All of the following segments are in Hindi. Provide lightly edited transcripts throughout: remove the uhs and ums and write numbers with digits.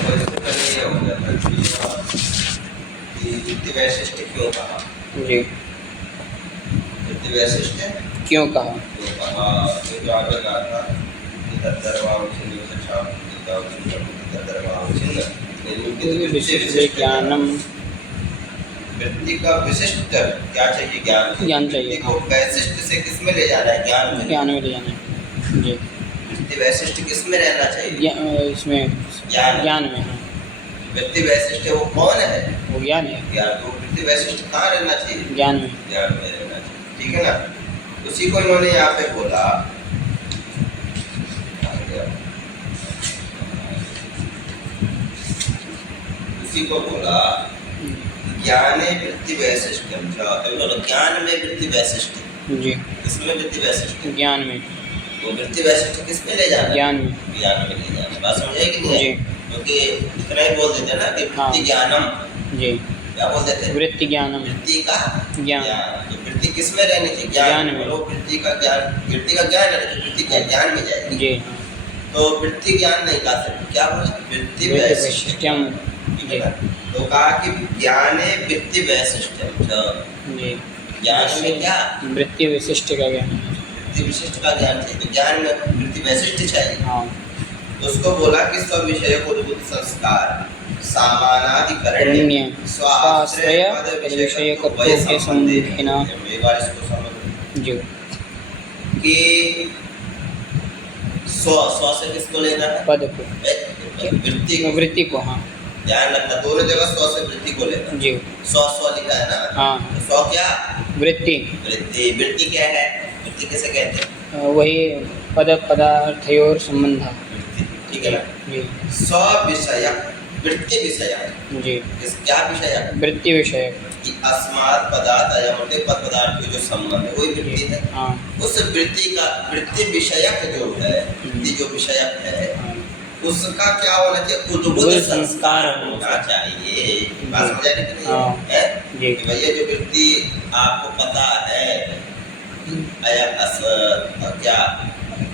देखो इससे पहले ये हो गया था कि वृत्ति वैशिष्ट क्यों कहा? जी, वृत्ति वैशिष्ट क्यों कहा? क्यों कहा? ये जो आगे कहा था कि तत्तर्वावच्छिन्न विशिष्ट ज्ञानम, वृत्ति का विशिष्ट क्या चाहिए? ज्ञान चाहिए। वृत्ति को वैशिष्ट से किस में ले जाना है? ज्ञान में ले जाना है। जी, वृत्ति वैशिष्ट किस में रहना चाहिए? इसमें ज्ञान में। हाँ, वृत्ति वैशिष्ट वो कौन है? वो ज्ञान है। ज्ञान। तो वृत्ति वैशिष्ट कहाँ रहना चाहिए? ज्ञान में। ज्ञान में रहना चाहिए, ठीक है ना? उसी को इन्होंने यहाँ पे बोला, उसी को बोला ज्ञाने वृत्ति वैशिष्टम। ज्ञान में वृत्ति वैशिष्ट। जी, किसमें वृत्ति वैशिष्ट? ज्ञान में। वो वृत्ति वैशिष्ट किस में ले जाना? ज्ञान में। ज्ञान में ले जाना। बात समझे कि नहीं? जी, क्योंकि इतना ही बोल देते ना कि वृत्ति ज्ञानम। जी, क्या बोल देते? वृत्ति ज्ञानम। वृत्ति का ज्ञान। तो वृत्ति किस में रहनी चाहिए? ज्ञान में। वो वृत्ति का ज्ञान है तो वृत्ति का ज्ञान में जाएगी। जी, तो वृत्ति ज्ञान नहीं कहा सकते, क्या बोला? वृत्ति वैशिष्ट्यम। ठीक है ना? तो कहा कि ज्ञाने वृत्ति वैशिष्ट्यम। जी, ज्ञान में क्या? वृत्ति विशिष्ट का ज्ञान। वृत्ति विशिष्ट का ज्ञान चाहिए, तो ज्ञान में वृत्ति वैशिष्ट चाहिए। हाँ, तो उसको बोला कि स्विषय उद्भूत संस्कार सामानाधिकरण्य स्वाश्रय पद विषयकत्व के संबंधेन। एक बार इसको समझ जी, कि स्व से किसको लेना है? पद को, वृत्ति को। हाँ, ध्यान रखना, दोनों जगह स्व से वृत्ति को लेना। जी, स्व लिखा है ना? हाँ, तो स्व क्या? वृत्ति। वृत्ति क्या है? वृत्ति किसे कहते हैं? वही पदार्थयोर संबंध। ठीक है ना? जी, स्व विषय वृत्ति विषय। जी, क्या विषय? वृत्ति विषय। कि अस्मात् पदार्थ अयमते पद पदार्थ के जो संबंध है वही वृत्ति है। हाँ, उस वृत्ति का वृत्ति विषयक जो है, वृत्ति जो विषयक है, उसका क्या होना चाहिए? उद्भूत संस्कार होना चाहिए। बात समझ आ रही कि नहीं है? कि भैया जो वृत्ति आपको पता है क्या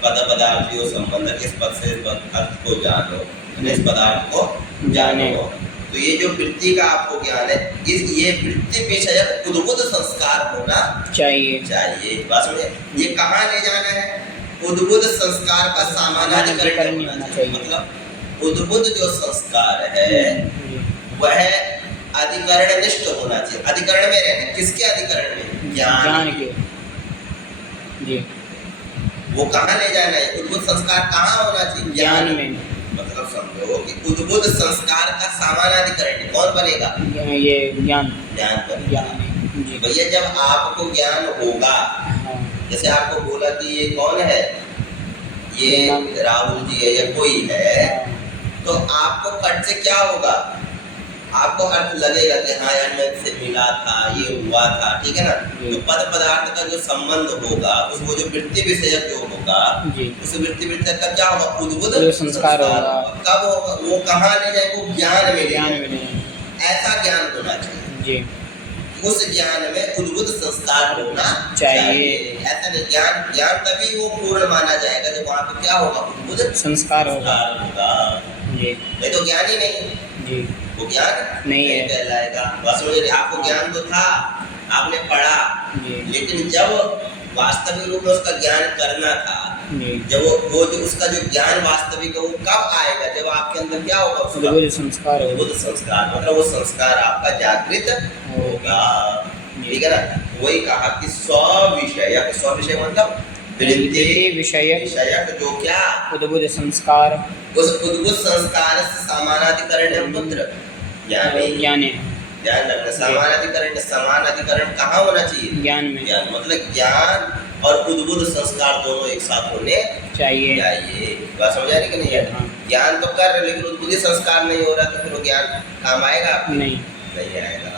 पद पदार्थ जो संबंध, इस पद से अर्थ को जानो, इस पदार्थ को जानो। तो ये जो वृत्ति का आपको ज्ञान है, ये वृत्ति विषयक उद्भूत संस्कार होना चाहिए। बात समझे? ये कहाँ ले जाना है? उद्भूत संस्कार का सामानाधिकरण होना चाहिए। मतलब उद्भूत जो संस्कार है वह अधिकरण निष्ठ होना चाहिए। अधिकरण में रहना। किसके अधिकरण में? ज्ञान के। जी, वो कहाँ ले जाना है? उद्भूत संस्कार कहाँ होना चाहिए? ज्ञान में। मतलब समझो कि उद्भूत संस्कार का सामानाधिकरण कौन बनेगा? ये ज्ञान बनेगा। भैया जब आपको ज्ञान होगा, जैसे आपको बोला कि ये कौन है, ये राहुल जी है या कोई है, तो आपको कट से क्या होगा? आपको अर्थ लगेगा कि हाँ यार मैं इससे मिला था, ये हुआ था, ठीक है ना? तो पद पदार्थ का जो संबंध होगा, उसको जो वृत्ति विषयक जो होगा, उस वृत्ति विषयक का क्या होगा? उद्भूत संस्कार होगा। कब होगा? वो कहाँ ले जाए? वो ज्ञान में ले जाए। ऐसा ज्ञान होना चाहिए जी। उस ज्ञान में उद्भूत संस्कार होना चाहिए। ऐसा नहीं, ज्ञान तभी वो पूर्ण माना जाएगा जब वहाँ पे क्या होगा? उद्भूत संस्कार होगा जी। नहीं तो ज्ञान ही नहीं जी, वो ज्ञान नहीं कहलाएगा। बस आपको ज्ञान तो था, आपने पढ़ा, लेकिन जब वास्तविक रूप में उसका ज्ञान करना था, जब वो जो उसका जो ज्ञान वास्तविक है वो कब आएगा? जब आपके अंदर क्या होगा? उद्भूत संस्कार। मतलब वो संस्कार आपका जागृत होगा। ठीक है ना? वही कहा कि स्व विषय मतलब वृत्ति विषयक जो क्या? उद्भूत संस्कार। उस उद्भूत संस्कार से सामानाधिकरण पुत्र ज्ञान रखना। समानाधिकरण कहाँ होना चाहिए? ज्ञान में। ज्ञान मतलब ज्ञान और उद्भूत संस्कार दोनों एक साथ होने चाहिए। बात समझ आ रही कि नहीं है? ज्ञान तो कर रहे, लेकिन उद्भूत संस्कार नहीं हो रहा, तो फिर वो ज्ञान काम आएगा? नहीं आएगा।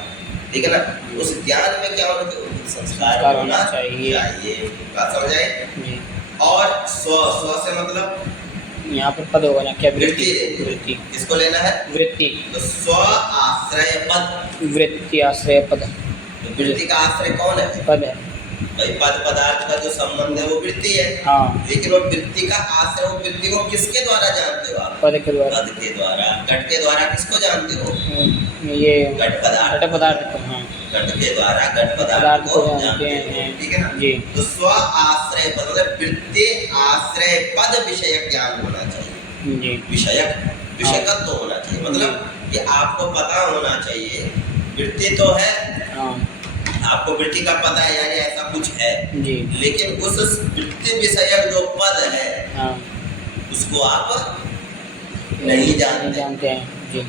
ठीक है ना? उस ज्ञान में क्या होना चाहिए? संस्कार होना चाहिए। बात समझ आए? और स्व से मतलब यहाँ पर पद होगा ना? क्या? वृत्ति। किसको लेना है? वृत्ति। तो स्व आश्रय पद, वृत्ति आश्रय पद। तो वृत्ति का आश्रय कौन है? पद है। भाई पद पदार्थ का जो संबंध है वो वृत्ति है, हाँ लेकिन वो वृत्ति का आश्रय, वो वृत्ति को किसके द्वारा जानते हो आप? पद के द्वारा। पद के द्वारा। घट के द्वारा किसको जानते हो? ये घट पदार्थ। घट पदार्थ को, हाँ घट के द्वारा घट पदार्थ को जानते हैं, ठीक है ना जी। तो स्व आश्रय पद मतलब वृत्ति आश्रय पद विषयक ज्ञान होना चाहिए जी। विषयकत्व होना चाहिए, मतलब ये आपको पता होना चाहिए वृत्ति तो है, हाँ आपको वृत्ति का पता है यानी ऐसा कुछ है, जी। लेकिन उस वृत्ति विषयक जो पद है हाँ उसको आप नहीं जानते हैं जी।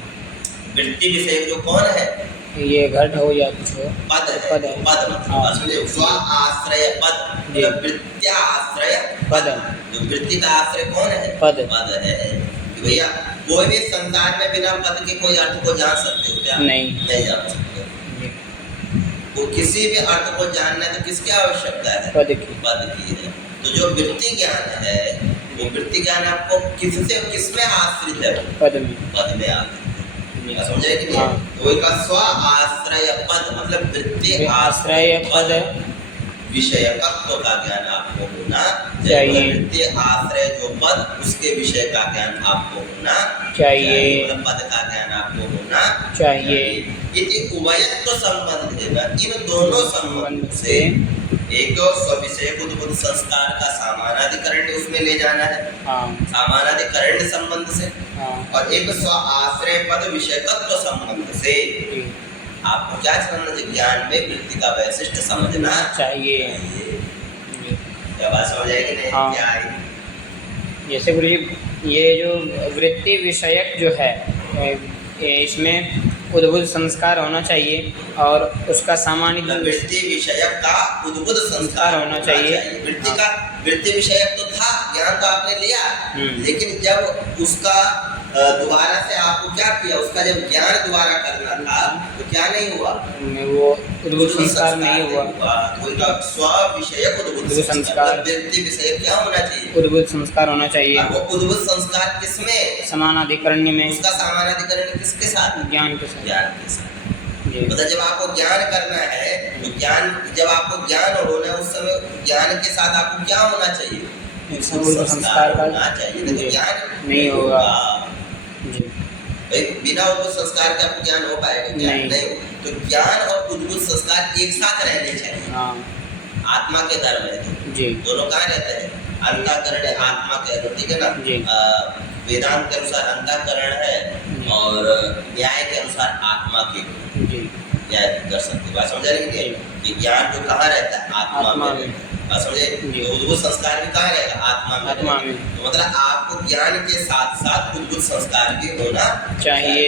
वृत्ति विषयक जो कौन है? ये घट हो या कुछ हो, पद है। पद है। पद मतलब हाँ। समझे, स्व आश्रय पद जी। मतलब वृत्त्या आश्रय पद। जो वृत्ति का आश्रय कौन है? पद। पद है कि भैया कोई भी संसार में बिना पद के कोई अर्थ को जान सकते हो क्या? नहीं जान सकते। जी। वो किसी भी अर्थ को जानना है तो किसकी आवश्यकता है? पद की। पद की है। तो जो वृत्ति ज्ञान है वो वृत्ति ज्ञान आपको किससे किसमें आश्रित है? पद में। पद में आश्रित है, समझे कि नहीं? हाँ। तो इनका स्व आश्रय पद मतलब वृत्ति आश्रय पद विषयकत्व का ज्ञान आपको होना चाहिए। वृत्ति आश्रय जो पद उसके विषय का ज्ञान आपको होना चाहिए। मतलब पद का ज्ञान आपको होना चाहिए। इति उभयत्व संबंध है ना, इन दोनों संबंध से एक तो स्विषय उद्बुद्ध संस्कार का समानाधिकरण उसमें ले जाना है, हाँ समानाधिकरण संबंध से, हाँ और एक स्व आश्रय पद विषयकत्व संबंध से जी। आपको क्या समझना चाहिए? ज्ञान में वृत्ति का वैशिष्ट समझना चाहिए। क्या बात समझ आएगी नहीं? हाँ। क्या आई? जैसे गुरु जी ये जो वृत्ति विषयक जो है इसमें उद्बुद्ध संस्कार होना चाहिए और उसका सामान्य वृत्ति विषयक का उद्बुद्ध संस्कार होना चाहिए। वृत्ति हाँ। का वृत्ति विषयक तो था, ज्ञान तो आपने लिया, लेकिन जब उसका दोबारा से आपको क्या किया, उसका जब ज्ञान दोबारा करना था तो क्या नहीं हुआ? वो उद्बुद्ध संस्कार नहीं हुआ। तो स्व विषयक उद्बुद्ध संस्कार वृत्ति विषय क्या होना चाहिए? उद्बुद्ध संस्कार होना चाहिए। वो उद्बुद्ध संस्कार किसमें? समानाधिकरण्य में। उसका समानाधिकरण किसके साथ? ज्ञान के साथ। ज्ञान के साथ। जी। मतलब जब आपको ज्ञान करना है तो ज्ञान, जब आपको ज्ञान होना है उस समय ज्ञान के साथ आपको क्या होना चाहिए? उद्बुद्ध संस्कार होना चाहिए, नहीं तो ज्ञान नहीं होगा जी। भाई बिना उद्बुद्ध संस्कार के आपको ज्ञान हो पाएगा? ज्ञान नहीं। तो ज्ञान और उद्बुद्ध संस्कार एक साथ रहने चाहिए। हाँ। आत्मा के धर्म है तो जी। दोनों कहाँ रहते हैं? अंतःकरण है आत्मा के, ठीक है ना जी। वेदांत के अनुसार अंतःकरण है और न्याय के अनुसार आत्मा के जी। न्याय दर्शन की बात समझ रही है कि ज्ञान जो कहाँ रहता है? आत्मा में। बात समझे? तो उद्बुद्ध संस्कार भी कहाँ रहेगा? आत्मा में। तो मतलब आपको ज्ञान के साथ साथ उद्बुद्ध संस्कार भी होना चाहिए।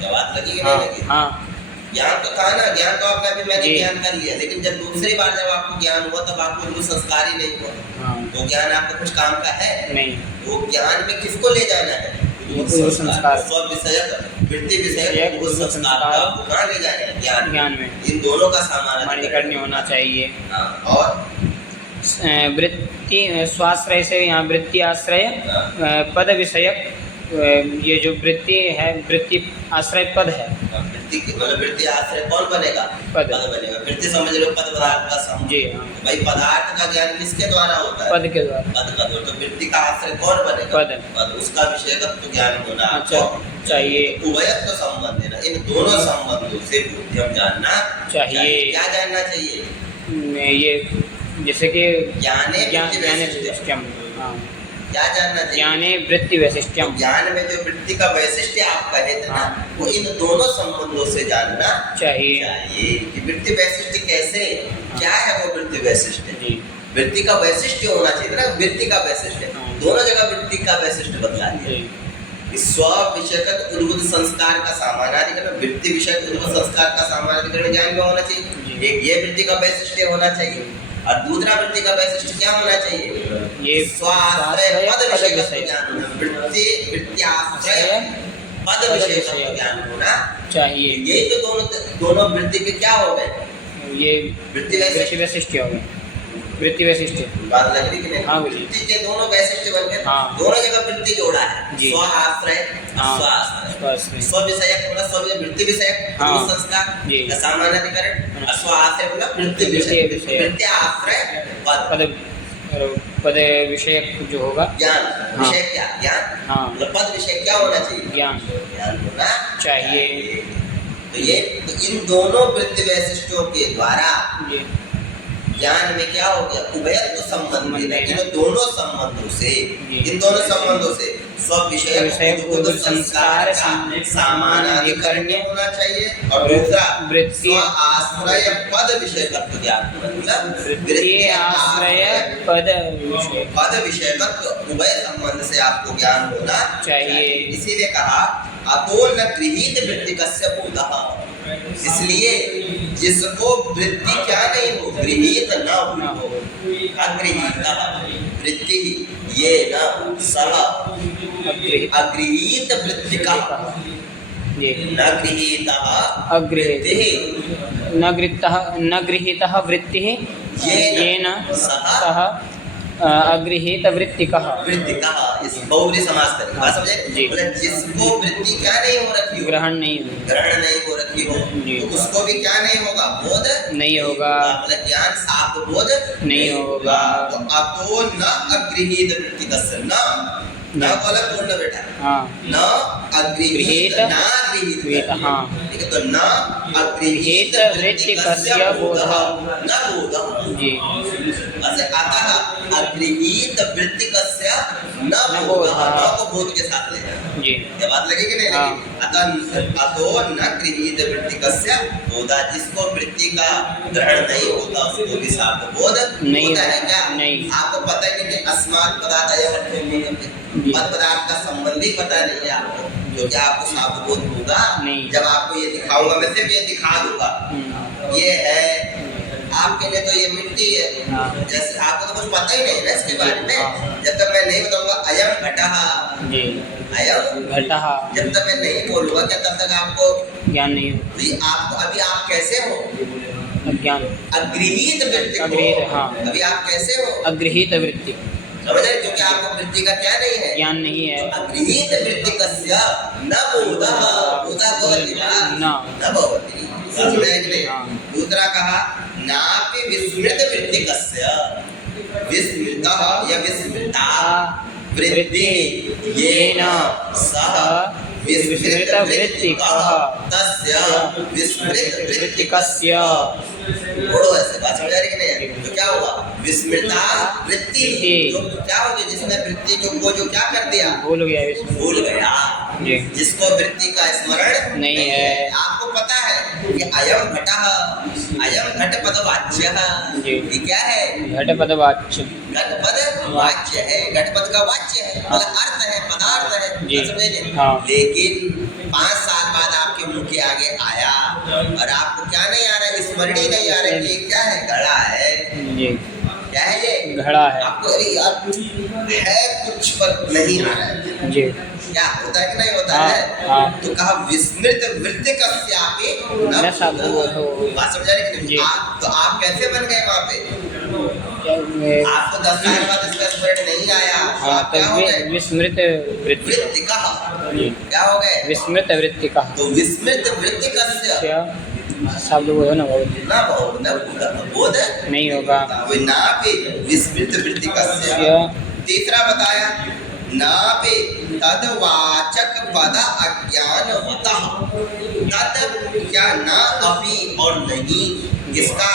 क्या बात लगी कि नहीं लगी? हाँ। ज्ञान तो था ना, ज्ञान तो आपने अभी मैंने ज्ञान कर लिया, लेकिन जब दूसरी बार जब आपको ज्ञान हुआ तब आपको उद्बुद्ध संस्कार ही नहीं हुआ। हाँ। तो ज्ञान आपका कुछ काम का है नहीं। वो ज्ञान में किसको ले जाना है? उद्बुद्ध संस्कार। स्व विषयक वृत्ति विषयक उद्बुद्ध संस्कार को आपको कहाँ ले जाना है? ज्ञान में। इन दोनों का समानाधिकरण होना चाहिए। और वृत्ति स्वाश्रय से यहाँ वृत्ति आश्रय पद विषयक, ये जो वृत्ति है वृत्ति आश्रय पद है। वृत्ति मतलब वृत्ति आश्रय कौन बनेगा? पद बनेगा। वृत्ति समझ लो पद पदार्थ का समूह। जी हाँ। भाई पदार्थ का ज्ञान किसके द्वारा होता है? पद के द्वारा। पद का द्वारा। तो वृत्ति का आश्रय कौन बनेगा? पद। उसका विषयगत ज्ञान होना अच्छा चाहिए। उभयत्व संबंध है ना, इन दोनों संबंधों से बुद्धिम जानना चाहिए। क्या जानना चाहिए? ये जैसे कि ज्ञाने वैशिष्ट्यम। हाँ। क्या जानना चाहिए? ज्ञाने वृत्ति वैशिष्ट्यम। ज्ञान में जो वृत्ति का वैशिष्ट्य आप कहे थे ना, वो इन दोनों संबंधों से जानना चाहिए कि वृत्ति वैशिष्ट्य कैसे, क्या है वो वृत्ति वैशिष्ट्य? जी। वृत्ति का वैशिष्ट्य होना चाहिए ना, वृत्ति का वैशिष्ट्य। दोनों जगह वृत्ति का वैशिष्ट्य बतला दिया। स्व विषयक उद्बुद्ध संस्कार का समानाधिकरण, वृत्ति विषयक उद्बुद्ध संस्कार का समानाधिकरण ज्ञान में होना चाहिए। एक ये वृत्ति का वैशिष्ट्य होना चाहिए और दूसरा वृत्ति का वैशिष्ट्य क्या होना चाहिए? ये स्वाश्रय पद विषय ज्ञान होना। वृत्ति आश्रय पद विषय का ज्ञान होना चाहिए। यही तो दोनों वृत्ति के क्या हो गए? ये वृत्ति वैशिष्ट्य हो गए। वृत्ति वैशिष्ट। बात लग रही कि नहीं? हाँ, बोलिए। वृत्ति के दोनों वैशिष्ट बन गए। हाँ। दोनों जगह वृत्ति जोड़ा है। जी। स्व आश्रय, हाँ। स्व आश्रय। स्वाश्रय। स्व विषयक बोला, स्व वृत्ति विषयक हाँ। उद्भुत संस्कार जी। का सामान्य अधिकरण, और स्व आश्रय बोला वृत्ति वृत्ति विषयक। विषयक। वृत्ति आश्रय पद पद और पद विषयक जो होगा ज्ञान। हाँ। विषय क्या? ज्ञान। हाँ। मतलब पद विषय क्या होना चाहिए? ज्ञान ज्ञान होना चाहिए। तो इन दोनों वृत्ति वैशिष्टों के द्वारा जी। ज्ञान में क्या हो गया? उभयत्व संबंध है। इन दोनों संबंधों से, जी। इन दोनों संबंधों से स्व विषय विषय संस्कार का सामान्य अधिकरण होना चाहिए, और दूसरा वृत्ति स्व आश्रय पद विषय तत्व ज्ञान, मतलब वृत्ति आश्रय पद विषय पद विषय तत्व उभय संबंध से आपको ज्ञान होना चाहिए। इसीलिए कहा अतो न गृहीत वृत्ति कस्य बोधः। इसलिए जिसको वृत्ति क्या नहीं हो, गृहीत न हो, अगृहीत वृत्ति ये न सह अगृहीत वृत्ति का न गृहीत अगृहीत न गृहीतः वृत्तिः येन सह अगृहीत वृत्तिकः। इस बहुव्रीहि समास करें। बात समझे? जी। मतलब जिसको वृत्ति क्या नहीं हो रखी हो, ग्रहण नहीं हो रखी हो, जी। तो उसको भी क्या नहीं होगा? बोध नहीं होगा। मतलब ज्ञान शाब्द बोध नहीं होगा। तो अतो न अगृहीत वृत्ति कस्य न बोला पूर्ण बेटा। हाँ। न अगृहीत ना गृहीत। हाँ। ठीक है, तो न अगृहीत वृत्ति कस्य बोधः न बोधः। जी। अतः अगृहीत वृत्ति कस्य न बोधः, न को बोध के साथ ले जाना। जी। ये बात लगी कि नहीं लगी? अतः अतो न गृहीत वृत्ति कस्य बोधः, जिसको वृत्ति का ग्रहण नहीं होता उसको भी शाब्द बोध नहीं होता है क्या? नहीं। आपको पता ही नहीं कि अस्मात् पदार्थ पद पदार्थ का संबंध ही पता नहीं है आपको, जो कि आपको शाब्द बोध होगा नहीं। जब आपको ये दिखाऊंगा, मैं सिर्फ ये दिखा दूंगा ये है, आपके लिए तो ये मिट्टी है। हाँ। जैसे आपको तो कुछ पता ही नहीं ना इसके बारे में। हाँ। जब तक मैं नहीं बताऊंगा अयम घटः, जी। अयम घटः, जब तक मैं नहीं बोलूंगा क्या तब तक आपको ज्ञान नहीं हो। तो ये आपको अभी आप कैसे हो? अज्ञान अगृहीत वृत्ति को। अगृहीत, हाँ। अभी आप कैसे हो? अगृहीत वृत्ति, समझ रहे? क्योंकि आपको वृत्ति का क्या नहीं है? ज्ञान नहीं है। अगृहीत वृत्ति कस्य न बोधः, बोधः भवति वा? न भवति। समझ रहे कि नहीं? हाँ। दूसरा कहा नापि विस्मृत वृत्ति कस्य, विस्मृतः या विस्मृता वृत्ति येन सह विस्मृत वृत्तिकः तस्य विस्मृत वृत्तिकस्य। बोलो ऐसे, बात समझ रही कि नहीं? तो क्या हुआ? विस्मृता वृत्ति, जो क्या होगी? जिसने वृत्ति को जो क्या कर दिया? भूल गया इसमें। भूल गया। जी। जिसको वृत्ति का स्मरण नहीं है। आपको पता है कि अयम घटः, अयम घट पदवाच्य जी। ये क्या है? घटपद वाच्य, घटपद वाच्य है, घटपद का वाच्य है, मतलब अर्थ है, पदार्थ है। जी। समझे? हाँ। लेकिन 5 साल बाद आपके मुंह के आगे आया और आपको क्या नहीं आ रहा है? स्मरण ही नहीं आ रहा है कि ये क्या है? घड़ा है। जी। क्या है ये? घड़ा है। आपको अरे यार है कुछ पर नहीं आ रहा है। जी। क्या होता है कि नहीं होता हाँ, है? हाँ। तो कहा विस्मृत वृत्ति कस्यापि न शाब्द बोध हो। बात समझ रहे कि जी। नहीं? तो आप कैसे बन गए वहाँ पे? आपको 10 साल बाद इसका स्मरण नहीं आया, तो आप क्या हो गए? विस्मृत वृत्ति, वृत्ति कहा जी। क्या हो गए? विस्मृत वृत्ति का तो विस्मृत वृत्ति कस्य शब्द बोध न हो, न भव न बोध नहीं होगा। वो ना पे विस्मृत वृत्ति कस्य। तीसरा बताया ना पे तदवाचक पद अज्ञानवतः, तद क्या ना अपि और नहीं किसका?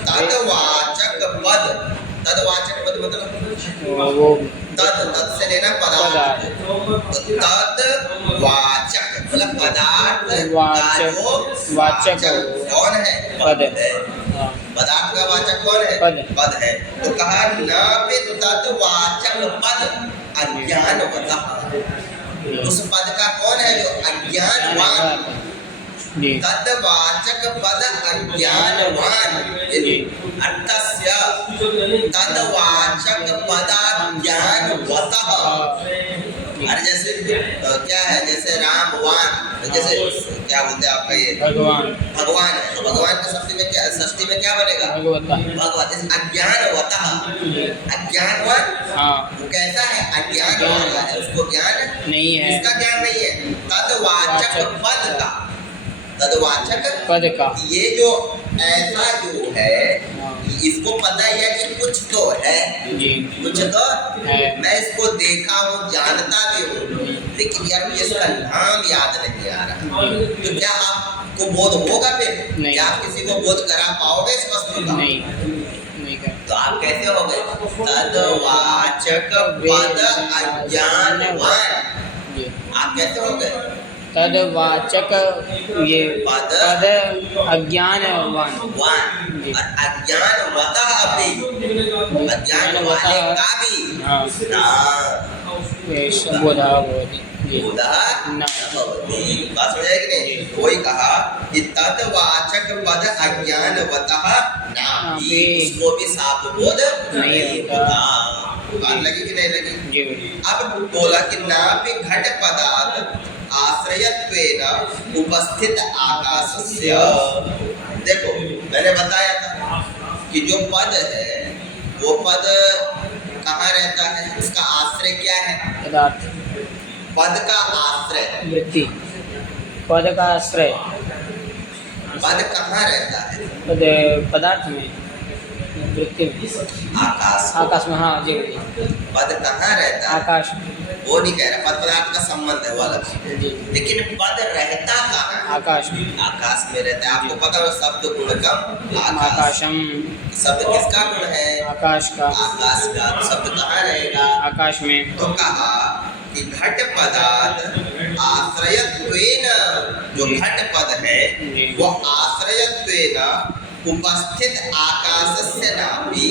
तदवाचक पद, तदवाचक पद मतलब वो तद से लेना पदार्थ, तो तदवाचक मतलब पदार्थ का जो वाचक कौन है? पद है। हाँ। पदार्थ का वाचक कौन है? पद है। तो कहा न पे तदवाचक पद अज्ञानवतः, उस पद का कौन है? जो अज्ञानवान। जी। तदवाचक पद अज्ञानवान अर्थस्य तदवाचक पदाज्ञानवतः, अरे जैसे क्या है, जैसे राम वान, जैसे क्या बोलते हैं आपका ये भगवान भगवान है, तो भगवान का षष्ठी में क्या बनेगा? भगवता। भगवत। जैसे अज्ञानवतः, अज्ञानवान हाँ वो कैसा है? अज्ञान वाला है, उसको ज्ञान नहीं है, इसका ज्ञान नहीं है। तदवाचक पद का, तदवाचक पद का। ये जो ऐसा जो है, हाँ। इसको पता ही है कि कुछ तो है, जी कुछ तो है। मैं इसको देखा हूँ, जानता भी हूँ, लेकिन यार मुझे इसका नाम याद नहीं आ रहा। तो क्या आपको बोध होगा फिर? नहीं। क्या आप किसी को बोध करा पाओगे इस वस्तु का? नहीं कर। तो आप कैसे हो गए? तदवाचक पद अज्ञानवान, जी आप कैसे हो गए? तदवाचक ये पद अज्ञानवान। वान, और अज्ञानवतः भी, अज्ञान वाले का भी हाँ ना ये बोधा भवति। जी बोधः न भवति। बात समझ आएगी नहीं? कोई कहा कि तदवाचक पद अज्ञानवतः नापि, उसको भी साफ बोध नहीं होता। बात लगी कि नहीं लगी? जी अब बोला कि नापि घट पदार्थ आश्रयत्वेन उपस्थित आकाशस्य। देखो मैंने बताया था कि जो पद है वो पद कहाँ रहता है, उसका आश्रय क्या है? पदार्थ पद का आश्रय, वृत्ति, पद का आश्रय पद कहाँ रहता है? पदार्थ में, वृत्ति में, आकाश। आकाश में। हाँ जी पद कहाँ रहता है? आकाश। वो नहीं कह रहा, पद पदार्थ का संबंध है वो अलग चीज है। जी लेकिन पद रहता कहाँ है? आकाश में। आकाश में रहता है। आपको पता है शब्द गुणकम आकाश, आकाशम, शब्द किसका गुण है? आकाश का। आकाश का। शब्द कहाँ रहेगा? आकाश में। तो कहा कि घट पदार्थ आश्रयत्वेन, जो घट पद है वो आश्रयत्वेन उपस्थित आकाशस्य नापि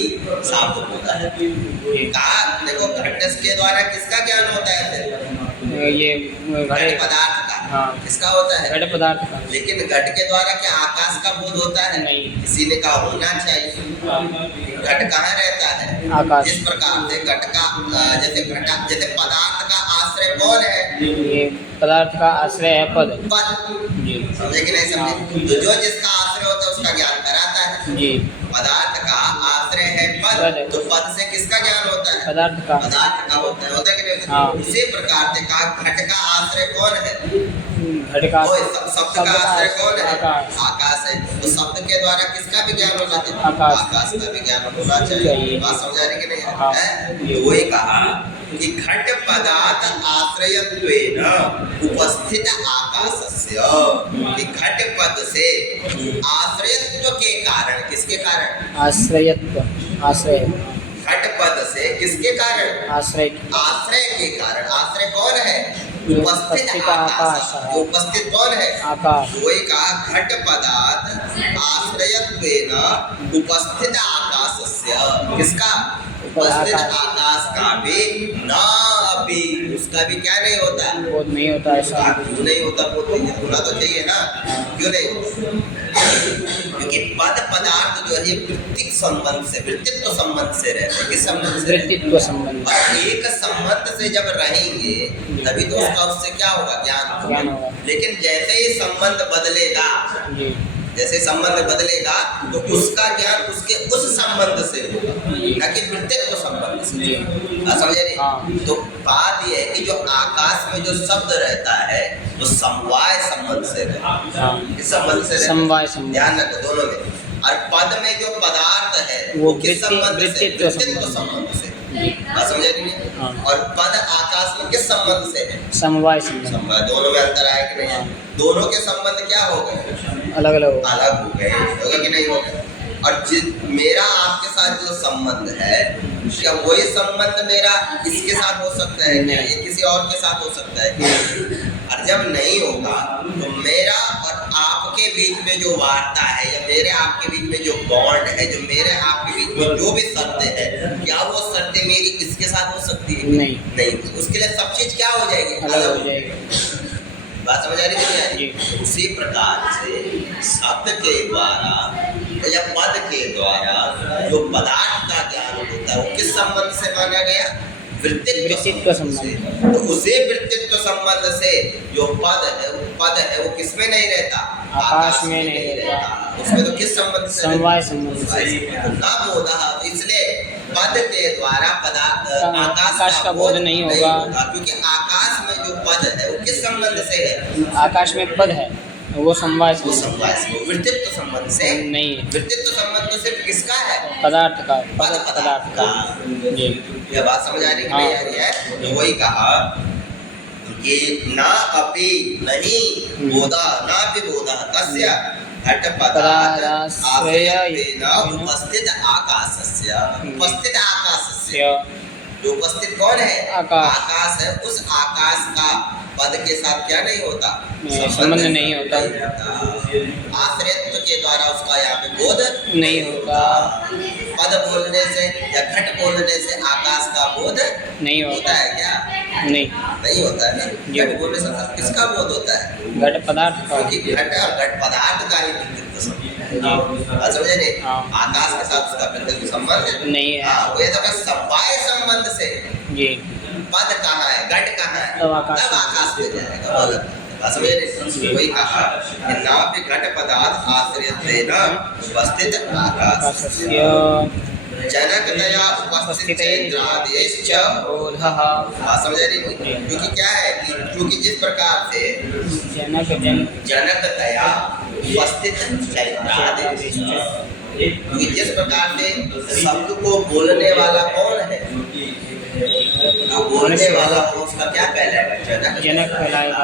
साफ होता है। कहा देखो घट के द्वारा किसका ज्ञान होता है फिर? ये घट पदार्थ का। हाँ किसका होता है? घट पदार्थ का। लेकिन घट के द्वारा क्या आकाश का बोध होता है? नहीं। किसी ने कहा होना चाहिए। हाँ, घट कहाँ रहता है? आकाश। जिस प्रकार से घट का जैसे पदार्थ का आश्रय कौन है? ये पदार्थ का आश्रय है पद। पद। जी समझे कि नहीं समझे? तो जो जिसका आश्रय होता है उसका ज्ञान कराता है। जी पदार्थ का आश्रय है पद, पद। तो पद से किसका ज्ञान होता है? पदार्थ का। पदार्थ का होता है। होता है कि नहीं होता? हाँ। इसी प्रकार से कहा घट का आश्रय कौन है? घट का वो शब्द का आश्रय कौन है? आकाश। आकाश है। तो शब्द के द्वारा किसका भी ज्ञान होना चाहिए? आकाश। आकाश का भी ज्ञान होना चाहिए। बात समझ आ रही कि नहीं? हाँ। है? तो वही कहा कि घट पदार्थ आश्रयत्वेन उपस्थित आकाशस्य, कि घट पद से आश्रयत्व के कारण, किसके कारण? आश्रयत्व, आश्रय, घट पद से किसके कारण? आश्रय, आश्रय के कारण। आश्रय कौन है? जो उपस्थित उपस्थित आकाश। आकाश है। जो उपस्थित कौन है? आकाश। वही कहा घट पदार्थ आश्रयत्वेन उपस्थित आकाशस्य, किसका? उपस्थित आकाश का भी न अभी, उसका भी क्या नहीं होता? बोध नहीं होता ऐसा। क्यों नहीं होता? बोध नहीं होना तो चाहिए ना, क्यों नहीं होता? क्योंकि पद पदार्थ जो है वृत्तिक संबंध से, वृत्तित्व संबंध से रहते हैं। किस संबंध से? वृत्तित्व संबंध। और एक संबंध से जब रहेंगे तभी तो उसका उससे क्या होगा? ज्ञान ज्ञान होगा। होगा। लेकिन जैसे ही संबंध बदलेगा, जी जैसे संबंध बदलेगा तो उसका ज्ञान उसके उस संबंध से होगा, न कि वृत्तित्व संबंध से। जी समझे नहीं? हाँ। तो बात यह है कि जो आकाश में जो शब्द रहता है वो समवाय संबंध से रहता है। हाँ किस संबंध से रहता है? समवाय संबंध। ध्यान रखो दोनों में। और पद में जो पदार्थ है वो किस संबंध से? वृत्तित्व वृत्तित्व संबंध से। बात समझे कि नहीं? हाँ। और पद आकाश में किस संबंध से है? समवाय संबंध। संबंध। दोनों में अंतर है कि नहीं? हाँ। दोनों के संबंध क्या हो गए? अलग अलग होगा। अलग हो गए। होगा कि नहीं होगा? और मेरा आपके साथ जो संबंध है क्या वही संबंध मेरा इसके साथ हो सकता है क्या? ये किसी और के साथ हो सकता है क्या? और जब नहीं होगा तो मेरा और आपके बीच में जो वार्ता है या मेरे आपके बीच में जो बॉन्ड है, जो मेरे आपके बीच में जो भी शर्तें हैं, क्या वो शर्तें मेरी इसके साथ हो सकती है? नहीं। उसके लिए सब चीज क्या हो जाएगी? अलग हो जाएगी। बात समझ आ रही है? उसी प्रकार से शब्द के द्वारा या पद के द्वारा जो पदार्थ का ज्ञान होता है वो किस संबंध से माना गया? वृत्तित्व संबंध। तो उसी वृत्तित्व संबंध से जो पद है वो किसमें नहीं रहता? आकाश में नहीं रहता। उसमें तो किस संबंध से? समवाय संबंध से। ना बोधा, इसलिए पद के द्वारा आकाश का बोध नहीं होगा, क्योंकि आकाश में जो पद है वो किस संबंध से है? आकाश में पद है वो समवाय वो समवाय से, वृत्तित्व संबंध से नहीं है। वृत्तित्व संबंध तो सिर्फ किसका है? पदार्थ का, पदार्थ का। जी। यह बात समझ आ रही है? नहीं आ रही है? तो वही कहा कि ना अपि नहीं बोधा, ना अपि बोधा तस्य घट पदार्थाश्रयेण उपस्थित आकाशस्य। उपस्थित आकाशस्य, जो उपस्थित कौन है? आकाश है। उस आकाश का पद के साथ क्या नहीं होता? संबंध नहीं होता। आश्रयत्व के द्वारा उसका यहाँ पे बोध नहीं होता। पद बोलने से या घट बोलने से आकाश का बोध नहीं होता है क्या? नहीं होता है ना। घट बोलने से किसका बोध होता है? घट पदार्थ का। क्योंकि घट और घट पदार्थ का ही वृत्तित्व संबंध, समझे नहीं? आकाश के साथ उसका वृत्तित्व संबंध नहीं है। वो ये तो समवाय संबंध से जी। पद कहाँ है? घट कहाँ है? तब आकाश में जाएगा। वही कहा कि नाभि घट पदार्थ आश्रयत्वेन उपस्थित आकाशस्य जनकतया उपस्थित चैत्रादेश्च बोधः। समझ रही? क्योंकि क्या है कि क्योंकि जिस प्रकार से जनकतया उपस्थित चैत्रादेश्च, क्योंकि जिस प्रकार से शब्द को बोलने वाला कौन है? जो बोलने वाला हो उसका क्या कहलाएगा? जनक कहलाएगा।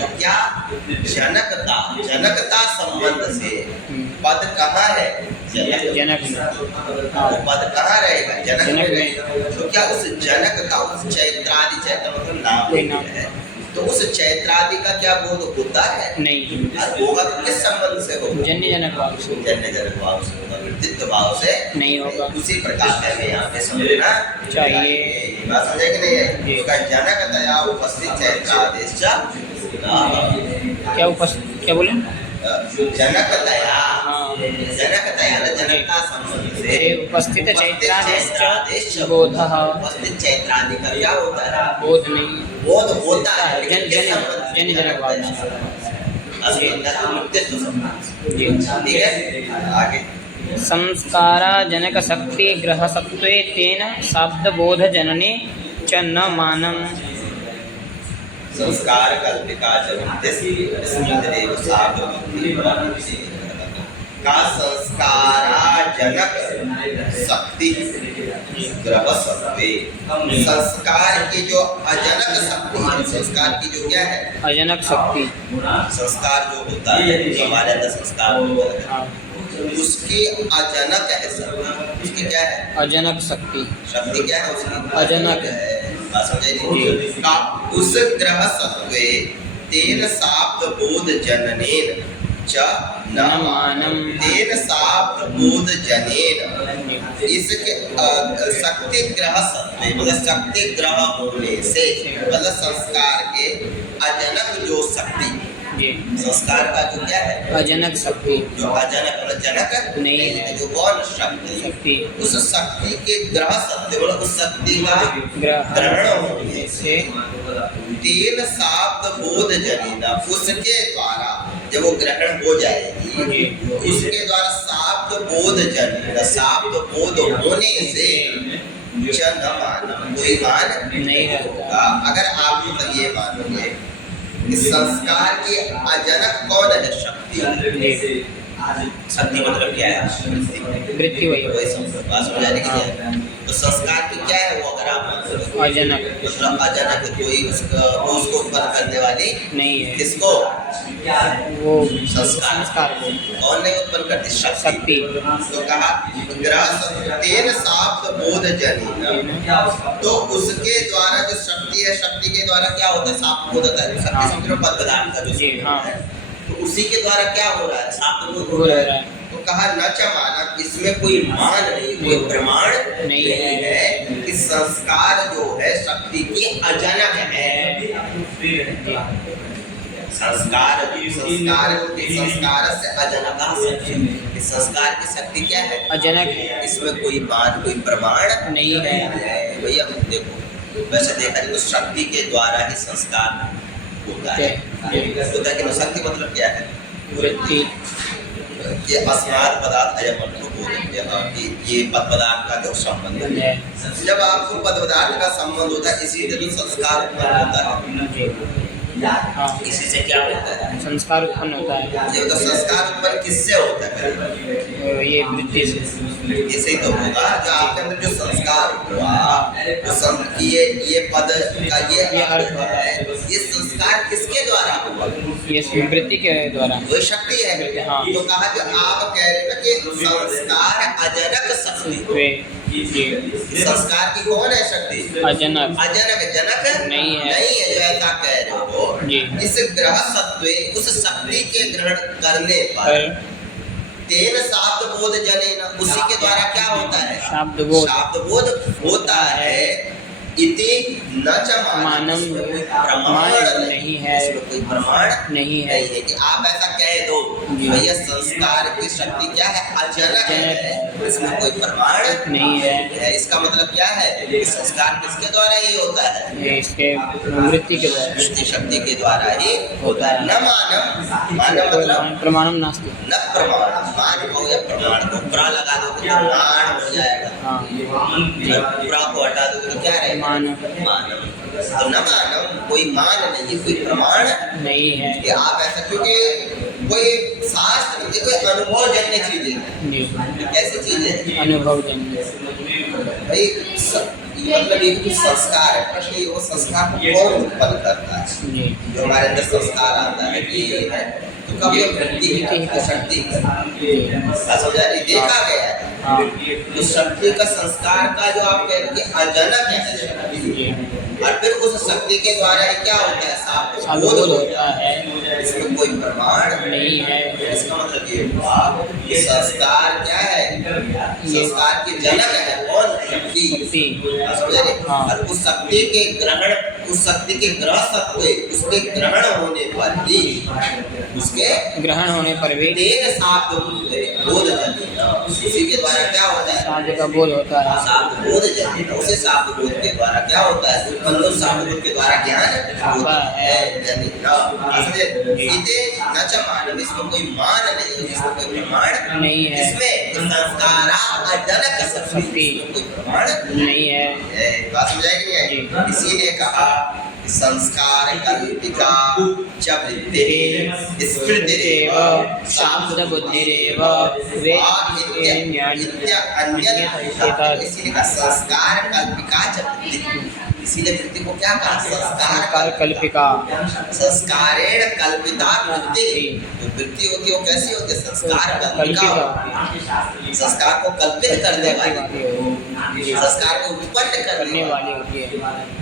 तो क्या जनकता संबंध से पद कहाँ है? जनक में। तो पद कहाँ रहेगा? जनक में। तो क्या उस जनक का, उस चैत्रादि, चैत्र मतलब नाम है, तो उस चैत्रादि का क्या बोध होता है? नहीं। होगा तो किस संबंध से होगा? जन्य जनक भाव से। जन्य जनक भाव से होगा, वृत्तित्व भाव से नहीं होगा। उसी प्रकार से हमें यहाँ पे समझना चाहिए। बात समझे कि नहीं है? उसका जनकतया उपस्थित चैत्रादेश क्या बोले? जनकतया, जनकतया न जनकता संबंध से उपस्थित चैत्रादेश बोधः। उपस्थित चैत्रादि का क्या होता है? बोध नहीं। बोध होता है जन जनक भाव से। ठीक है, आगे संस्कारा जनक शक्ति ग्रह सत्वे तेन शब्द बोध जनने च न मानम। संस्कार कल्पिका स्मृतिरेव साधु का संस्कारा जनक शक्ति ग्रह सत्वे। संस्कार की जो अजनक शक्ति है, संस्कार की जो क्या है? अजनक शक्ति। संस्कार जो होता है, जो हमारे अंदर संस्कार होता है, उसकी अजनक है शक्ति। उसकी क्या है? अजनक शक्ति। शक्ति क्या है उसकी? अजनक है। का उस ग्रह सत्वे तेन शाब्द बोध जननेन च न मानम। तेन शाब्द बोध जनेन, इसके शक्ति ग्रह सत्वे मतलब शक्ति ग्रह होने से, मतलब संस्कार के अजनक जो शक्ति, संस्कार का जो क्या है? अजनक शक्ति। जो अजनक मतलब जनक नहीं है, जो कौन? शक्ति। उस शक्ति के ग्रह सत्य मतलब उस शक्ति का ग्रहण होने से तेन शाब्द बोध जनिना, उसके द्वारा जब वो ग्रहण हो जाएगी, उसके द्वारा शाब्द बोध जनिना, शाब्द बोध होने से न मानम, कोई मान नहीं होगा। अगर आप मतलब ये मानोगे इस संस्कार की अजनक कौन है? शक्ति। शक्ति मतलब क्या है? वृत्ति। वही समझ जाने की है। तो संस्कार की क्या है वो? अगर आप अजनक, मतलब अजनक कोई उसको उत्पन्न करने वाली नहीं है। किसको? वो संस्कार को। कौन नहीं उत्पन्न करती? शक्ति। तो कहा ग्रह तेन शाब्द बोध जनिना, तो उसके द्वारा जो शक्ति है, शक्ति के द्वारा क्या होता है? शाब्द बोध होता है। शक्ति समझो पद पदार्थ का जो है, तो उसी के द्वारा क्या हो रहा है? शाब्द बोध हो रहा है। तो कहा न च माना, इसमें कोई मान नहीं, कोई प्रमाण नहीं है कि संस्कार जो है शक्ति की अजनक है। संस्कार संस्कार से अजनका शक्ति। इस संस्कार की शक्ति क्या है? अजनक है, इसमें कोई मान कोई प्रमाण नहीं है। भैया देखो, वैसे देखा जाए तो शक्ति के द्वारा ही संस्कार होता है। होता है कि शक्ति मतलब क्या है? वृत्ति। ये अस्मात् पदार्थ अयम अर्थ बोलते हैं कि ये पद पदार्थ का जो संबंध है। जब आपको पद पदार्थ का संबंध होता है, इसीलिए तो संस्कार उत्पन्न होता है। हाँ, इसी से क्या होता है? संस्कार उत्पन्न होता है। ये तो संस्कार उत्पन्न किससे होता है? ये वृत्ति से। ऐसे ही तो होगा जो आपके अंदर जो संस्कार हुआ, ये पद का ये अर्थ है, ये संस्कार किसके द्वारा हुआ? ये वृत्ति के द्वारा। वो शक्ति है। हाँ। तो कहा जो आप कह रहे हैं ना कि संस्कार अजनक शक्ति। संस्कार की कौन है शक्ति? अजनक। अजनक, जनक नहीं है। नहीं है जो ऐसा कह रहे हो। जी। इस ग्रह सत्वे उस शक्ति के ग्रहण करने पर तेन शाब्द बोध जनेन, उसी के द्वारा क्या होता है? शाब्द बोध। शाब्द बोध होता है। इति न च मानम, प्रमाण नहीं है, कोई प्रमाण नहीं है कि आप ऐसा कह दो भैया संस्कार की शक्ति क्या है? अजनक है, इसमें कोई प्रमाण नहीं है। इसका मतलब क्या है? कि संस्कार किसके द्वारा ही होता है? ये इसके वृत्ति के द्वारा, वृत्ति शक्ति के द्वारा ही होता है। न मानम, मानम मतलब प्रमाणम नास्ति। न प्रमाण, मान को या प्रमाण को प्रा लगा दो तो प्रमाण हो जाएगा। हाँ, प्रा को हटा दो तो क्या रहेगा? मानम। मानम। तो न मानम, कोई मान नहीं, कोई प्रमाण नहीं है कि आप ऐसा, क्योंकि कोई शास्त्र नहीं, कोई अनुभवजन्य चीजें हैं। जी। कैसी चीजें? अनुभवजन्य। भाई मतलब ये कुछ संस्कार है, प्रश्न ये वो संस्कार को कौन उत्पन्न करता है? जी। जो हमारे अंदर संस्कार आता है कि ये है, तो कब ये वृत्ति की शक्ति समझा नहीं देखा गया है। हाँ। तो शक्ति का संस्कार का जो आप कह रहे हैं कि अजनक है, और फिर उस शक्ति के द्वारा ही क्या होता है? शाब्द बोध होता है। इसमें कोई प्रमाण नहीं है। इसका मतलब ये हुआ कि संस्कार क्या है? संस्कार के जनक है कौन? शक्ति। समझा नहीं? और उस शक्ति के ग्रहण, उस शक्ति के ग्रह सत्व, उसके ग्रहण होने पर भी, उसके ग्रहण होने पर भी तेन शाब्द बोध जनेन, इसी के द्वारा क्या होता है? शाब्द का बोध होता है। शाब्द बोध जनेन, उसे शाब्द बोध के द्वारा क्या होता है? मतलब शाब्द बोध के द्वारा ज्ञान होता है। जनेन, समझे? इते न च मानम, इसमें कोई मान नहीं, इसमें कोई प्रमाण नहीं है। इसमें संस्कारा अजनक शक्ति, कोई प्रमाण नहीं है। बात समझाएगी नहीं है? इसीलिए कहा संस्कार कल्पिका च वृत्तिः स्मृतिरेव शाब्द बुद्धिरेव इसीलिए संस्कार कल्पिका च वृत्तिः। इसीलिए वृत्ति को क्या कहा? संस्कार कल्पिका। संस्कारेण कल्पिता वृत्ति। जो वृत्ति होती है वो कैसी होती है? संस्कार कल्पिका होती है। संस्कार को कल्पित करने वाली, संस्कार को उत्पन्न करने वाली होती है।